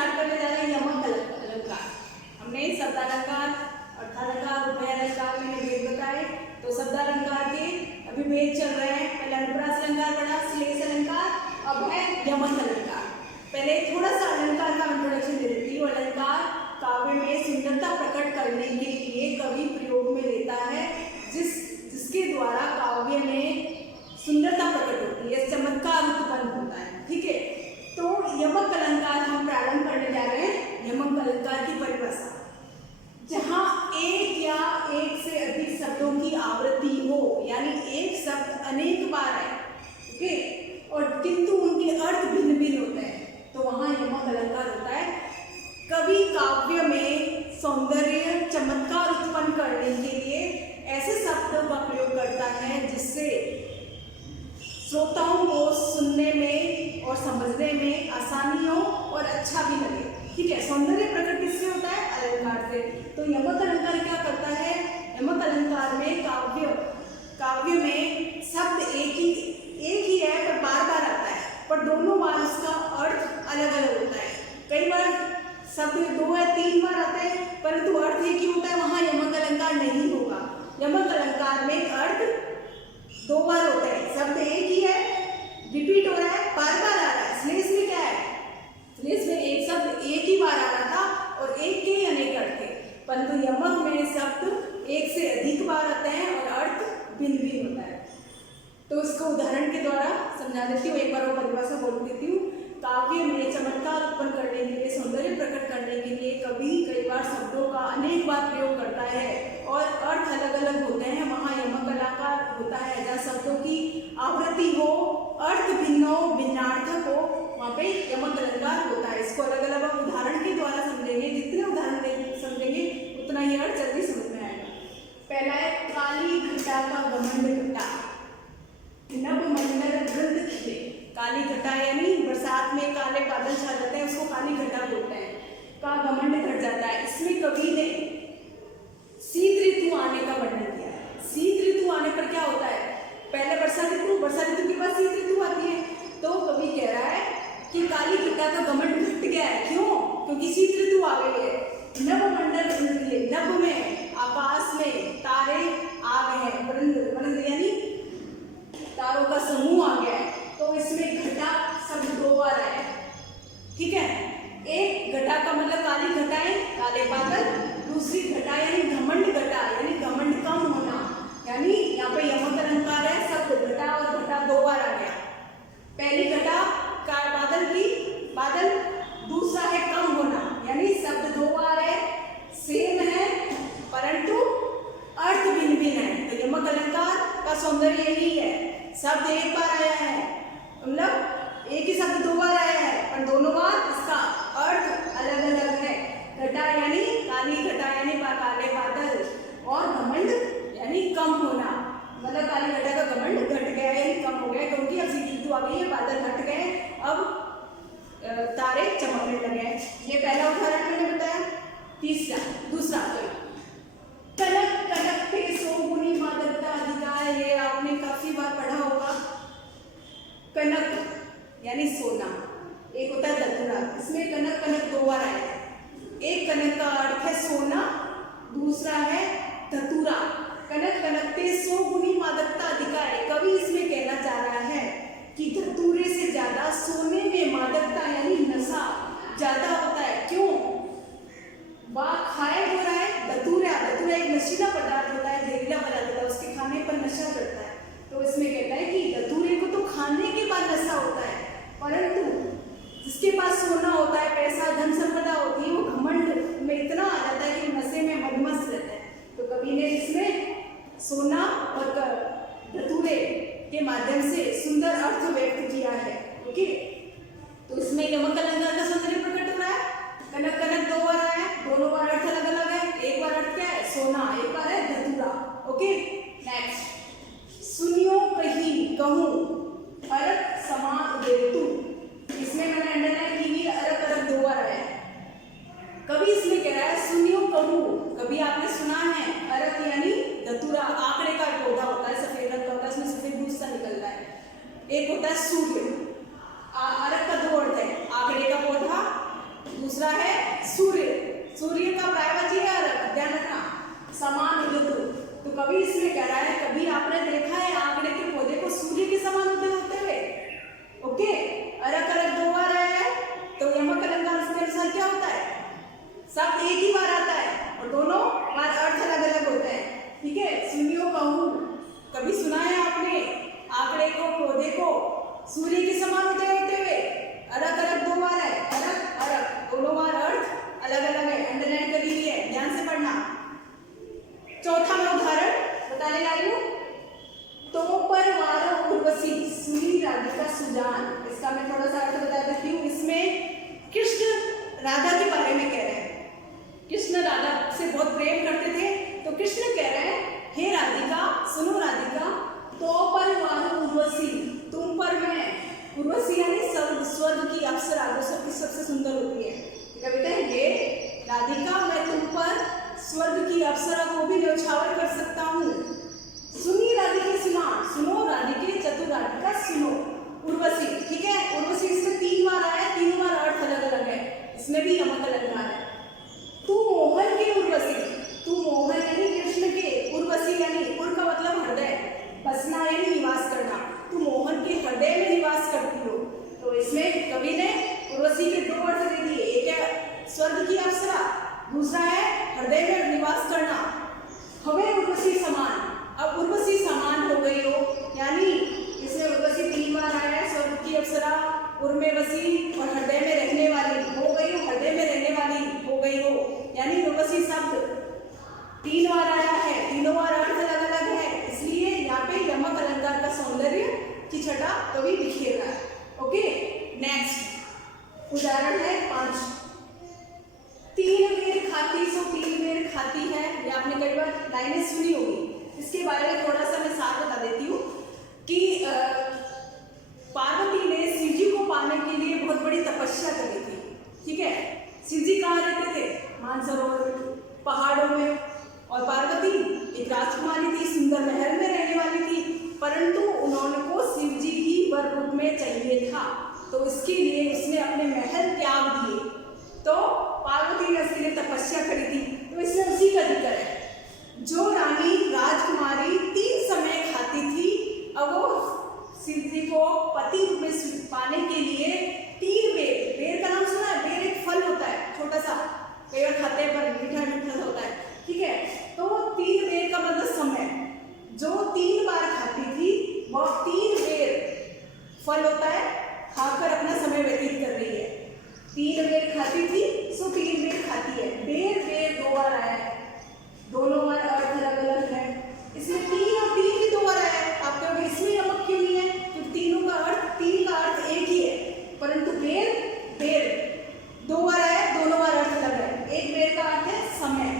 Start करने जा रहे हैं यमक अलंकार। हमने शब्दालंकार, अर्थालंकार, उभयालंकार में भेद बताए। तो शब्दालंकार के अभी भेद चल रहे हैं। पहले अनुप्रास अलंकार पढ़ा, श्लेष अलंकार, अब है यमक अलंकार। पहले थोड़ा सा अलंकार का इंट्रोडक्शन दे देती हूँ। अलंकार काव्य में सुंदरता प्रकट करने के लिए कवि प्रयोग में लेता है, जिसके द्वारा काव्य में सुंदरता प्रकट होती है, चमत्कार उत्पन्न होता है। ठीक है, तो यमक अलंकार हम प्रारंभ करने जा रहे हैं। यमक अलंकार की परिभाषा, जहाँ एक या एक से अधिक शब्दों की आवृत्ति हो, यानी एक शब्द अनेक बार है, ओके, और किंतु उनके अर्थ भिन्न भिन्न होते हैं, तो वहाँ यमक अलंकार होता है। कवि काव्य में सौंदर्य चमत्कार उत्पन्न करने के लिए ऐसे शब्दों का प्रयोग करता है जिससे श्रोताओं को सुनने में और समझने में आसानी हो और अच्छा भी लगे। ठीक है, सौंदर्य प्रकट किससे होता है? अलंकार से। तो यमक अलंकार क्या करता है? यमक अलंकार में काव्य में शब्द एक ही है पर बार बार आता है, पर दोनों बार उसका अर्थ अलग अलग होता है। कई बार शब्द 2 या 3 बार आते हैं परंतु अर्थ एक ही होता है, वहाँ यमक अलंकार नहीं होगा। यमक अलंकार में अर्थ 2 बार होता है, शब्द एक ही है, रिपीट हो रहा है, बार बार आ रहा है। श्लेष में क्या है? श्लेष में एक शब्द एक ही बार आ रहा था और एक के ही अनेक अर्थ थे, परंतु यमक में शब्द एक से अधिक बार आते हैं और अर्थ भिन्न भिन्न होता है। तो इसको उदाहरण के द्वारा समझा देती हूँ, एक बार वो परिभाषा बोल देती हूँ। काव्य में चमत्कार उत्पन्न करने के लिए, सौंदर्य प्रकट करने के लिए कवि कई बार शब्दों का अनेक बार प्रयोग करता है और अर्थ अलग अलग होते हैं, वहाँ यमक अलंकार होता है। जहाँ शब्दों की आवृत्ति हो, अर्थ भिन्न हो, भिन्नार्थक हो, वहाँ पे यमक अलंकार होता है। इसको अलग अलग उदाहरण के द्वारा समझेंगे, जितने उदाहरण समझेंगे उतना ही अर्थ जल्दी समझ में आएगा। पहला है काली घटा का घमंड घटा, नभ मंडल वृंद खिले। काली घटा यानी बरसात में काले बादल छा जाते हैं, उसको काली घटा बोलते हैं, का घमंड घट जाता है। इसमें कवि ने शीत ऋतु आने का वर्णन किया है। शीत ऋतु आने पर क्या होता है? पहले वर्षा ऋतु के बाद शीत ऋतु आती है। तो कवि कह रहा है कि काली घटा का घमंड घट गया है। क्यों? क्योंकि शीत ऋतु आ गई है। नभ मंडल वृंद खिले, नभ में आकाश में तारे आ गए हैं, वृंद यानी तारों का समूह आ गया है। तो इसमें घटा शब्द 2 बार आया है। ठीक है, एक घटा का मतलब काली घटाएं, काले बादल, दूसरी घटा यानी घमंड घटा, यानी घमंड कम होना, यानी यहाँ पे यमक अलंकार है, शब्द घटा और घटा 2 बार आ गया। पहली घटा का बादल, दूसरा है कम होना, यानी शब्द 2 बार है, सेम है परंतु अर्थ भिन्न भिन्न है। तो यमक अलंकार का सौंदर्य यही है, शब्द एक बार आया है, मतलब एक ही शब्द 2 बार आया है पर दोनों बार इसका अर्थ अलग अलग है। घटा यानी काली घटा यानी काले बादल, और घमंड यानी कम होना, मतलब काली घटा का घमंड घट गया यानी कम हो गया, क्योंकि अब शीत ऋतु आ गई है, बादल हट गए, अब तारे चमकने लगे। ये पहला उदाहरण मैंने बताया। दूसरा कनक कनक पे सोगुनी मादकता अधिकार, ये आपने काफी बार पढ़ा होगा। कनक यानी सोना, एक होता है धतूरा, इसमें कनक कनक 2 बार आया है। एक कनक का अर्थ है सोना, दूसरा है धतूरा। कनक कनक पे सोगुनी मादकता अधिकार, कवि इसमें कहना चाह रहा है कि धतूरे से ज्यादा सोने में मादकता यानी नशा ज्यादा होता है। क्यों? बाघ खाए हो रहा है धतूरा एक नशीला पदार्थ होता है, जहरीला पदार्थ होता है, उसके खाने पर नशा चढ़ता है। तो इसमें कहता है कि धतूरे को तो खाने के बाद नशा होता है, परंतु जिसके पास सोना होता है, पैसा धन संपदा होती है, वो घमंड में इतना आ जाता है कि नशे में मदमस्त रहता है। तो कवि ने इसमें सोना और धतूरे के माध्यम से सुंदर अर्थ व्यक्त किया है। ओके, होते हुए अरक अरक 2 बार है, अरक अरक दोनों बार अर्थ अलग अलग है, अंडरलाइन करी हुई है, ध्यान से पढ़ना। चौथा मैं उदाहरण बताने जा रही हूँ। तो पर वार उर्वशी सुनी राधिका सुजान, इसका मैं थोड़ा सा अर्थ बता देती हूँ। इसमें कृष्ण राधा के बारे में कह रहे हैं। कृष्ण राधा से बहुत प्रेम करते थे, तो कृष्ण कह रहे हैं हे राधिका, सुनो राधिका, तो पर वार उर्वशी, तुम पर मैं, उर्वशी यानी स्वर्ग की अप्सरा, जो सबकी सबसे सुंदर होती है। कविता है हे राधिका, मैं तुम पर स्वर्ग की अप्सरा को भी न्यौछावर कर सकता हूँ। सुनी राधिके सुना, सुनो राधिके चतुर राधिका सुनो। उर्वशी, ठीक है, उर्वशी इसमें 3 बार आया, तीनों बार अर्थ अलग अलग है, इसमें भी यमक अलंकार है। तू मोहन के उर्वशी, तू मोहन यानी कृष्ण के, उर्वशी यानी उर का मतलब हृदय, बसना यानी निवास करना, तू मोहन के हृदय में निवास करती हो। तो इसमें कवि ने उर्वशी के 2 अर्थ दे दिए, एक है स्वर्ग की अप्सरा, दूसरा है हृदय में निवास करना। हमें उर्वशी समान, अब उर्वशी समान हो गई हो, यानी इसमें उर्वशी 3 बार आया है, स्वर्ग की अप्सरा, उर्वशी और हृदय में रहने वाली हो गई हो, हृदय में रहने वाली हो गई हो, यानी उर्वशी शब्द 3 बार आया है, तीनों बार अर्थ अलग अलग है, इसलिए यहाँ पे यमक अलंकार का सौंदर्य की छटा कवि बिखेर रहा है। ओके, नेक्स्ट उदाहरण है 5। 3 बेर खाती सो 3 बेर खाती है, ये आपने कई बार लाइनें सुनी होगी। इसके बारे में थोड़ा सा मैं साथ बता देती हूँ कि पार्वती ने शिव जी को पाने के लिए बहुत बड़ी तपस्या करी थी, ठीक है। शिव जी कहाँ रहते थे? मानसरोवर पहाड़ों में, और पार्वती एक राजकुमारी थी, सुंदर महल में रहने वाली थी, परंतु उन्होंने को शिव जी ही वर रूप में चाहिए था, तो इसके लिए उसने अपने महल त्याग दिए। तो पार्वती ने उसके लिए तपस्या करी थी, तो इसमें उसी का जिक्र है। जो रानी राजकुमारी 3 समय खाती थी, अब वो शिव जी को पति रूप में पाने के लिए 3 बेर, बेर का नाम सुना है? बेर एक फल होता है छोटा सा, कई बार खाते हैं पर मीठा मीठा होता है, ठीक है। तो 3 बेर का मतलब समय, जो 3 बार खाती थी वह 3 बेर फल होता है, खाकर अपना समय व्यतीत कर रही है। 3 बेर खाती थी सो 3 बेर खाती है, बेर बेर 2 बार आया है, दोनों बार अर्थ अलग अलग है। इसमें 3 और 3 भी 2 बार आया है, आप कहोगे इसमें यमक क्यों नहीं है? क्योंकि तीनों का अर्थ, 3 का अर्थ एक ही है, परंतु बेर बेर 2 बार आया, दोनों बार अर्थ अलग है। एक बेर का अर्थ है समय,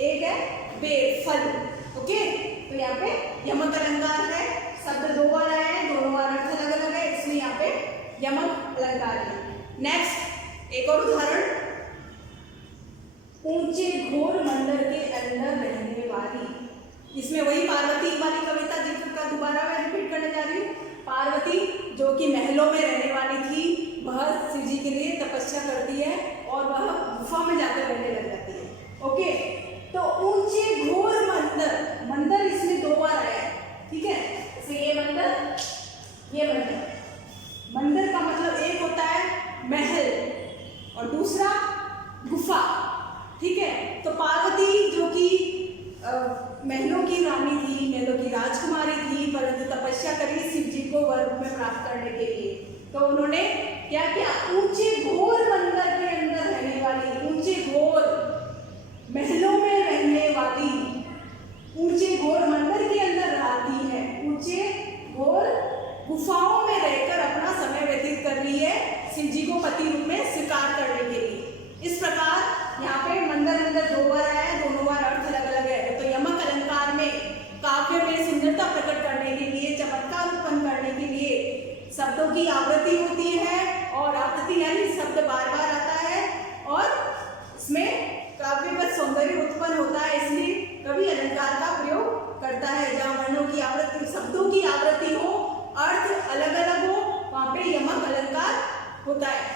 एक है बेर फल। ओके, तो यहाँ पे यमक अलंकार है, शब्द 2 बार आए हैं, दोनों बार अर्थ अलग अलग है, इसलिए यहाँ पे यमक अलंकार है। नेक्स्ट एक और उदाहरण, ऊंचे घोर मंदिर के अंदर रहने वाली, इसमें वही पार्वती वाली कविता जिक्र का दोबारा मैं रिपीट करने जा रही हूँ। पार्वती जो कि महलों में रहने वाली थी, वह शिव जी के लिए तपस्या करती है और वह गुफा में जाकर रहने लग जाती है। ओके, तो ऊंचे घोर मंदिर, मंदिर इसमें 2 बार आया है, ठीक है। जैसे ये मंदिर, ये मंदिर, मंदिर का मतलब एक होता है महल और दूसरा गुफा, ठीक है। तो पार्वती जो कि महलों की रानी थी, महलों की राजकुमारी थी, परंतु तपस्या करी शिव जी को वर रूप में प्राप्त करने के लिए, तो उन्होंने क्या किया? ऊंचे घोर मंदिर के अंदर रहने वाली, ऊंचे घोर महलों में रहने वाली, ऊंचे घोर मंदिर के अंदर रहती है, ऊंचे घोर गुफाओं में रहकर अपना समय व्यतीत कर रही है शिव जी को पति रूप में स्वीकार करने के लिए। इस प्रकार यहाँ पे मंदिर अंदर 2 बार आया है, दोनों बार अर्थ अलग अलग है। तो यमक अलंकार में काव्य में सुंदरता प्रकट करने के लिए, चमत्कार उत्पन्न करने के लिए शब्दों की आवृत्ति होती है, और आवृत्ति यानी शब्द बार बार आता है और इसमें काव्यगत सौंदर्य उत्पन्न होता है, इसलिए कवि अलंकार का प्रयोग करता है। जहाँ वर्णों की आवृत्ति, शब्दों की आवृत्ति हो, अर्थ अलग अलग हो, वहाँ पे यमक अलंकार होता है।